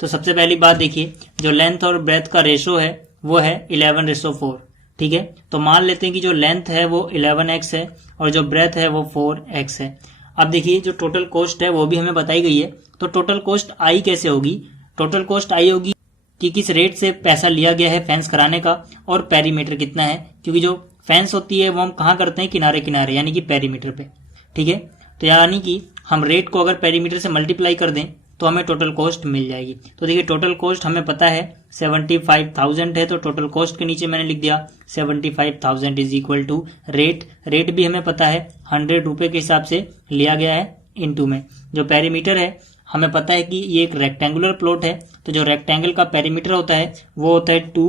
तो सबसे पहली बात देखिए, जो लेंथ और ब्रेथ का रेशो है वो है 11:4। ठीक है, तो मान लेते हैं कि जो लेंथ है वो 11x है और जो ब्रेथ है वो 4x है। अब देखिए जो टोटल कॉस्ट है वो भी हमें बताई गई है, तो टोटल कॉस्ट आई कैसे होगी? टोटल कॉस्ट आई होगी कि किस रेट से पैसा लिया गया है फेंस कराने का और पेरीमीटर कितना है, क्योंकि जो फेंस होती है वो हम कहाँ करते हैं? किनारे किनारे, यानी कि पेरीमीटर पे। ठीक है, तो यानी कि हम रेट को अगर पेरीमीटर से मल्टीप्लाई कर दें तो हमें टोटल कॉस्ट मिल जाएगी। तो देखिए टोटल कॉस्ट हमें पता है 75,000 है, तो टोटल कॉस्ट के नीचे मैंने लिख दिया 75,000 is equal to rate. Rate भी हमें पता है 100 रुपए के हिसाब से लिया गया है इनटू में। जो पेरीमीटर है हमें पता है कि ये एक रेक्टेंगुलर प्लॉट है, तो जो रेक्टेंगल का पेरीमीटर होता है वो होता है 2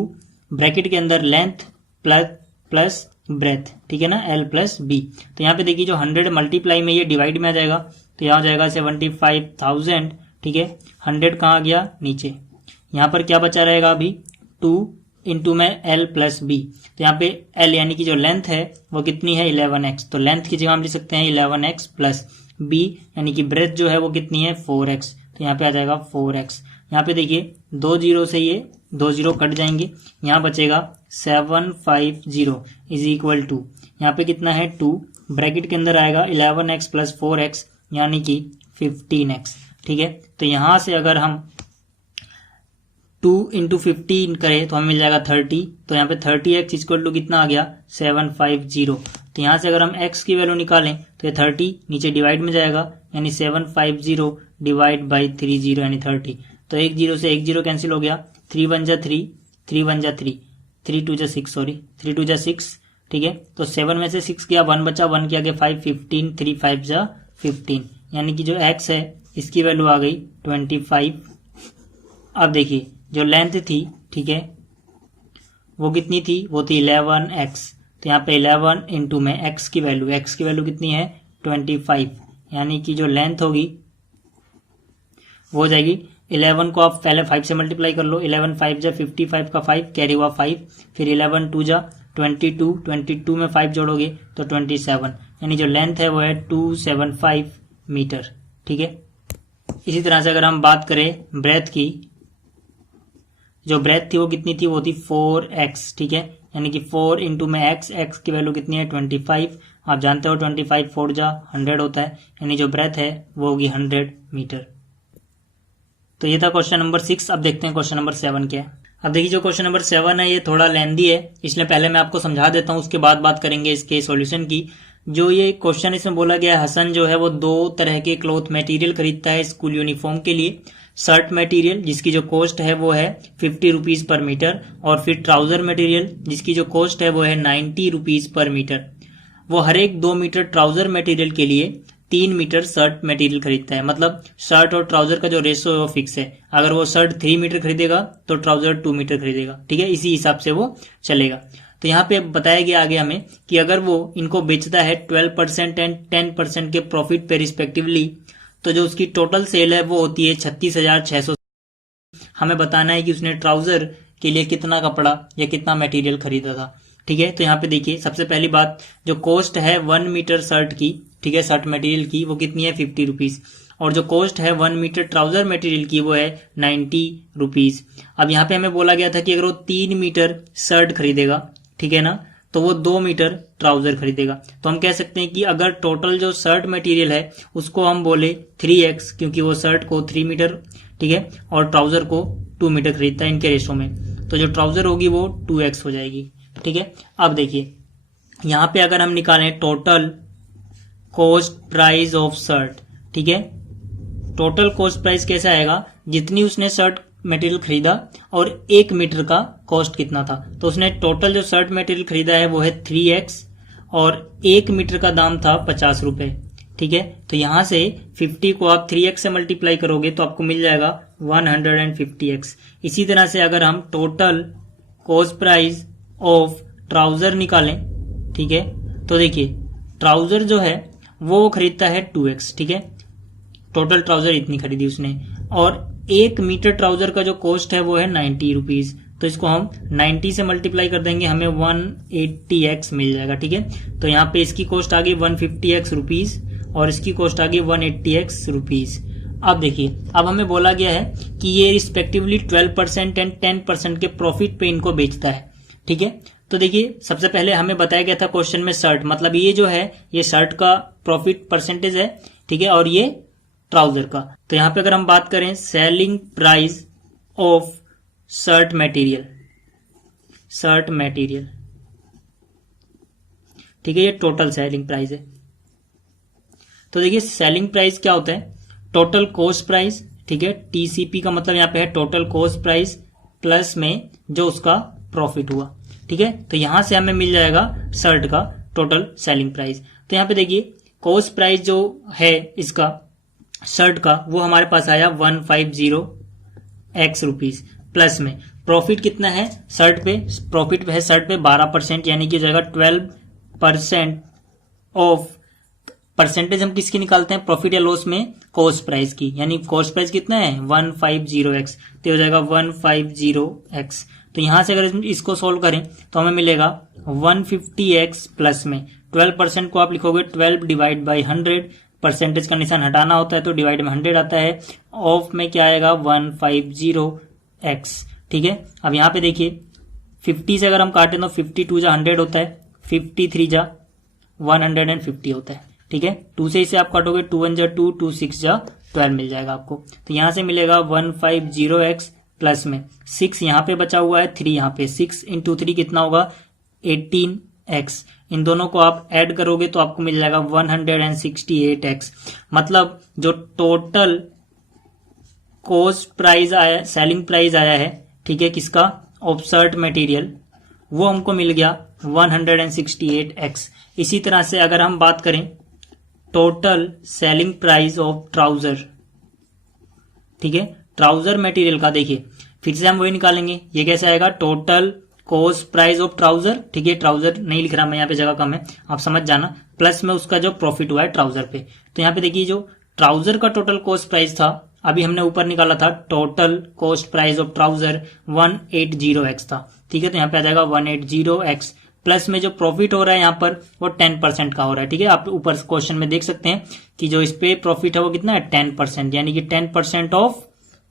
ब्रैकेट के अंदर लेंथ प्लस ब्रेथ। ठीक है ना, L प्लस B। तो यहाँ पे देखिए जो 100 मल्टीप्लाई में ये डिवाइड में आ जाएगा, तो यहाँ हो जाएगा 75,000। ठीक है, 100 कहाँ आ गया? नीचे। यहाँ पर क्या बचा रहेगा अभी? 2 इंटू में L प्लस B। तो यहाँ पे L यानी कि जो लेंथ है वो कितनी है? 11x। तो लेंथ की जगह हम लिख सकते हैं 11x प्लस B यानी कि ब्रेथ जो है वो कितनी है? 4x। तो यहाँ पे आ जाएगा 4x। यहाँ पे देखिए 2 जीरो से ये 2 जीरो कट जाएंगे, यहाँ बचेगा 750 इज इक्वल टू, यहाँ पे कितना है? 2 ब्रैकेट के अंदर आएगा 11x प्लस 4x यानी कि 15x। ठीक है, तो यहां से अगर हम 2 इंटू 15 करें तो हमें मिल जाएगा 30। तो यहाँ पे 30x इक्वल टू कितना आ गया? 750। तो यहाँ से अगर हम x की वैल्यू निकालें तो ये 30 नीचे डिवाइड में जाएगा, यानी 750 डिवाइड बाई 30 यानी 30। तो एक जीरो से एक जीरो कैंसिल हो गया, 3 1 जा 3, 3 1 जा 3, 3 2 जा 6, सॉरी 3 2 जा 6। ठीक है, तो 7 में से 6 गया, 1 बचा, 1 के आगे 5, 15, 3 5 जा 15, यानी कि जो x है इसकी वैल्यू आ गई 25। अब देखिए जो लेंथ थी, ठीक है, वो कितनी थी? वो थी 11x। तो यहाँ पे 11 इंटू में x की वैल्यू कितनी है? 25, यानी कि जो लेंथ होगी वो हो जाएगी 11 को आप पहले 5 से मल्टीप्लाई कर लो, 11 5 जा 55 का 5 कैरी हुआ 5, फिर 11 2 जा 22, 22 में 5 जोड़ोगे तो 27, यानी जो लेंथ है वो है 275 मीटर। ठीक है, इसी तरह से अगर हम बात करें ब्रेथ की, जो ब्रेथ थी वो कितनी थी? वो थी 4x। ठीक है, यानी कि 4 इंटू में x की वैल्यू कितनी है? 25। आप जानते हो 25 4 जा 100 होता है, यानी जो ब्रेथ है वो होगी 100 मीटर। तो ये था क्वेश्चन नंबर 6। अब देखते हैं क्वेश्चन नंबर 7 क्या है। अब देखिए जो क्वेश्चन नंबर 7 है ये थोड़ा लेंदी है, इसलिए पहले मैं आपको समझा देता हूँ, उसके बाद बात करेंगे इसके सॉल्यूशन की। जो ये क्वेश्चन इसमें बोला गया है, हसन जो है वो 2 तरह के क्लॉथ मटेरियल खरीदता है स्कूल यूनिफॉर्म के लिए। शर्ट मटेरियल जिसकी जो कॉस्ट है वो है 50 रुपीज पर मीटर, और फिर ट्राउजर मटेरियल जिसकी जो कॉस्ट है वो है 90 रुपीज पर मीटर। वो हर एक 2 मीटर ट्राउजर मटेरियल के लिए 3 मीटर शर्ट मटेरियल खरीदता है। मतलब शर्ट और ट्राउजर का जो रेशो है वो फिक्स है, अगर वो शर्ट 3 मीटर खरीदेगा तो ट्राउजर 2 मीटर खरीदेगा। ठीक है, इसी हिसाब से वो चलेगा। तो यहाँ पे बताया गया आगे हमें कि अगर वो इनको बेचता है 12% एंड 10% के प्रॉफिट पे रिस्पेक्टिवली, तो जो उसकी टोटल सेल है वो होती है 36,600। हमें बताना है कि उसने ट्राउजर के लिए कितना कपड़ा या कितना मटेरियल खरीदा था। ठीक है, तो यहाँ पे देखिए सबसे पहली बात, जो कॉस्ट है 1 मीटर शर्ट की, ठीक है, शर्ट मटेरियल की, वो कितनी है? 50 रुपीज। और जो कॉस्ट है 1 मीटर ट्राउजर मटेरियल की वो है 90 रुपीज। अब यहाँ पे हमें बोला गया था कि अगर वो 3 मीटर शर्ट खरीदेगा, ठीक है ना, तो वो 2 मीटर ट्राउजर खरीदेगा। तो हम कह सकते हैं कि अगर टोटल जो शर्ट मटेरियल है उसको हम बोले 3x, क्योंकि वो शर्ट को 3 मीटर, ठीक है, और ट्राउजर को 2 मीटर खरीदता है इनके रेशो में, तो जो ट्राउजर होगी वो 2x हो जाएगी। ठीक है, अब देखिए यहाँ पे अगर हम निकालें total cost price of shirt, ठीक है, टोटल कॉस्ट प्राइस कैसा आएगा? जितनी उसने शर्ट मटेरियल खरीदा और 1 मीटर का कॉस्ट कितना था, तो उसने टोटल जो शर्ट मटेरियल खरीदा है वो है 3x और 1 मीटर का दाम था 50 रुपए। ठीक है, तो यहां से 50 को आप 3x से मल्टीप्लाई करोगे तो आपको मिल जाएगा 150x। इसी तरह से अगर हम total cost price of trouser निकालें, ठीक है, तो देखिए ट्राउजर जो है वो खरीदता है 2x। ठीक है, टोटल ट्राउजर इतनी खरीदी उसने, और 1 मीटर ट्राउजर का जो कॉस्ट है वो है 90 रुपीज। तो इसको हम 90 से मल्टीप्लाई कर देंगे, हमें 180x मिल जाएगा। ठीक है, तो यहाँ पे इसकी कॉस्ट आ गई 150x रुपीज और इसकी कॉस्ट आ गई 180x रुपीज। अब देखिए, अब हमें बोला गया है कि ये रिस्पेक्टिवली 12% एंड 10% के प्रॉफिट पे इनको बेचता है। ठीक है, तो देखिए सबसे पहले हमें बताया गया था क्वेश्चन में शर्ट, मतलब ये जो है ये शर्ट का प्रॉफिट परसेंटेज है। ठीक है, और ये ट्राउजर का। तो यहां पे अगर हम बात करें selling price of shirt material, ठीक है, ये टोटल सेलिंग प्राइस है। तो देखिए सेलिंग प्राइस क्या होता है, टोटल कॉस्ट प्राइस। ठीक है, टीसीपी का मतलब यहाँ पे है टोटल कॉस्ट प्राइस प्लस में जो उसका प्रॉफिट हुआ। ठीक है, तो यहां से हमें मिल जाएगा शर्ट का टोटल सेलिंग प्राइस। तो यहाँ पे देखिए कॉस्ट प्राइस जो है इसका शर्ट का वो हमारे पास आया 150x रुपीज, प्लस में प्रॉफिट कितना है शर्ट पे, प्रॉफिट है शर्ट पे 12%, यानी कि हो जाएगा 12% ऑफ, परसेंटेज हम किसकी निकालते हैं प्रॉफिट या लॉस में, कॉस्ट प्राइस की, यानी कॉस्ट प्राइस कितना है 150x, तो हो जाएगा 150x। तो यहां से अगर इसको सोल्व करें तो हमें मिलेगा 150x प्लस में 12% को आप लिखोगे 12 डिवाइड बाई 100, परसेंटेज का निशान हटाना होता है तो डिवाइड में 100 आता है, ऑफ में क्या आएगा 150x। ठीक है, अब यहाँ पे देखिए 50 से अगर हम काटें तो 52 जा 100 होता है, 53 जा 150 होता है। ठीक है, 2 से इसे आप काटोगे 2 1 जा 2, 2 6 जा 12 मिल जाएगा आपको। तो यहां से मिलेगा 150x प्लस में 6 यहाँ पे बचा हुआ है, 3 यहाँ पे, 6 इंटू 3 कितना होगा 18x। इन दोनों को आप ऐड करोगे तो आपको मिल जाएगा 168x। मतलब जो टोटल कॉस्ट प्राइस आया, सेलिंग प्राइस आया है, ठीक है, किसका, ऑफ शर्ट मटेरियल, वो हमको मिल गया 168x। इसी तरह से अगर हम बात करें total selling price of trouser, ठीक है, ट्राउजर मटेरियल का, देखिए फिर से हम वही निकालेंगे। ये कैसे आएगा, total cost price of trouser, ठीक है, ट्राउजर नहीं लिख रहा मैं यहाँ पे, जगह कम है, आप समझ जाना, प्लस में उसका जो प्रॉफिट हुआ है ट्राउजर पे। तो यहाँ पे देखिए जो ट्राउजर का टोटल कॉस्ट प्राइस था, अभी हमने ऊपर निकाला था total cost price of trouser 180x था। ठीक है, तो यहाँ पे आ जाएगा 180x, प्लस में जो प्रॉफिट हो रहा है यहाँ पर वो 10% का हो रहा है। ठीक है, आप ऊपर क्वेश्चन में देख सकते हैं कि जो इस पे प्रॉफिट है वो कितना है 10%, यानी कि 10% ऑफ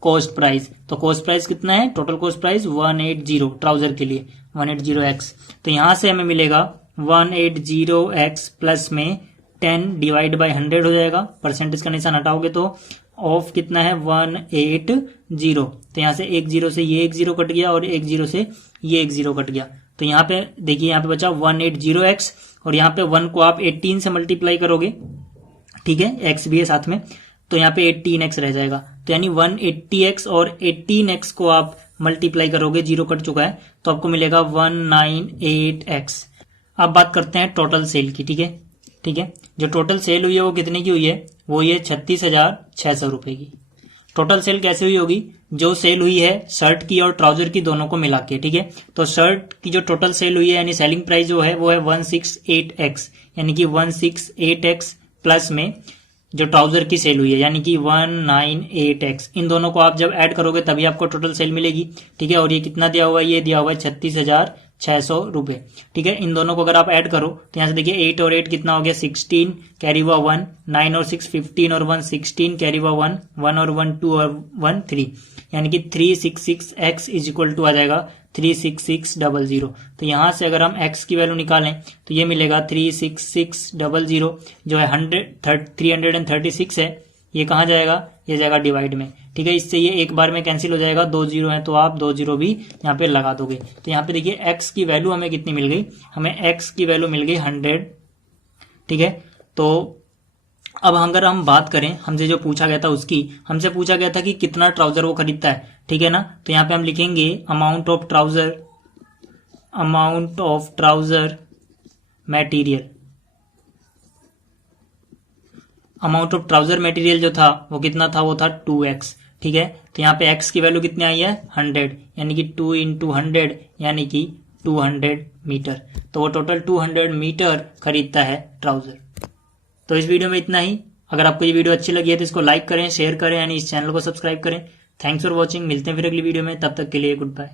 कॉस्ट प्राइस। तो कॉस्ट प्राइस कितना है, टोटल कॉस्ट प्राइस 180 ट्राउजर के लिए 180x। तो यहां से हमें मिलेगा 180x प्लस में 10 डिवाइड बाई 100 हो जाएगा, परसेंटेज का निशान हटाओगे तो ऑफ कितना है 180। तो यहां से एक जीरो से ये एक जीरो कट गया और एक जीरो से ये एक जीरो कट गया। तो यहाँ पे देखिए यहाँ पे बचा 180x और यहाँ पे 1 को आप 18 से मल्टीप्लाई करोगे, ठीक है, x भी है साथ में, तो यहाँ पे 18x रह जाएगा। तो यानी 180x और 18x को आप मल्टीप्लाई करोगे, जीरो कट चुका है, तो आपको मिलेगा 198x। अब बात करते हैं टोटल सेल की। ठीक है, ठीक है, जो टोटल सेल हुई है वो कितने की हुई है, वो ये 36,600 रुपए की। टोटल सेल कैसे हुई होगी, जो सेल हुई है शर्ट की और ट्राउजर की दोनों को मिला के। ठीक है, तो शर्ट की जो टोटल सेल हुई है यानी सेलिंग प्राइस जो है वो है 168x, यानी कि 168x प्लस में जो ट्राउजर की सेल हुई है यानी कि 198x। इन दोनों को आप जब ऐड करोगे तभी आपको टोटल सेल मिलेगी। ठीक है, और ये कितना दिया हुआ है, ये दिया हुआ है 36,600 रुपए। ठीक है, इन दोनों को अगर आप ऐड करो तो यहां से देखिए 8 और 8 कितना हो गया 16, कैरी हुआ 1, 9 और 6 15 और 1 16, कैरी हुआ 1, 1 और 1 2 और 1 3, यानी कि 366x इज इक्वल टू आ जाएगा 36600। तो यहां से अगर हम x की वैल्यू निकालें तो ये मिलेगा 36600 जो है 336 है, ये कहाँ जाएगा, ये जाएगा डिवाइड में। ठीक है, इससे ये एक बार में कैंसिल हो जाएगा, 2 जीरो है तो आप 2 जीरो भी यहाँ पे लगा दोगे। तो यहाँ पे देखिए x की वैल्यू हमें कितनी मिल गई, हमें x की वैल्यू मिल गई 100। ठीक है, तो अब अगर हम बात करें हमसे जो पूछा गया था उसकी, हमसे पूछा गया था कि कितना ट्राउजर वो खरीदता है। ठीक है ना, तो यहाँ पे हम लिखेंगे amount of trouser material. Amount of trouser material जो था वो कितना था, वो था 2x। ठीक है, तो यहाँ पे x की वैल्यू कितनी आई है 100, यानी कि 2 इंटू 100 यानी कि 200 मीटर। तो वो टोटल 200 मीटर खरीदता है ट्राउजर। तो इस वीडियो में इतना ही। अगर आपको ये वीडियो अच्छी लगी है तो इसको लाइक करें, शेयर करें, यानी इस चैनल को सब्सक्राइब करें। थैंक्स फॉर वॉचिंग, मिलते हैं फिर अगली वीडियो में, तब तक के लिए गुड बाय।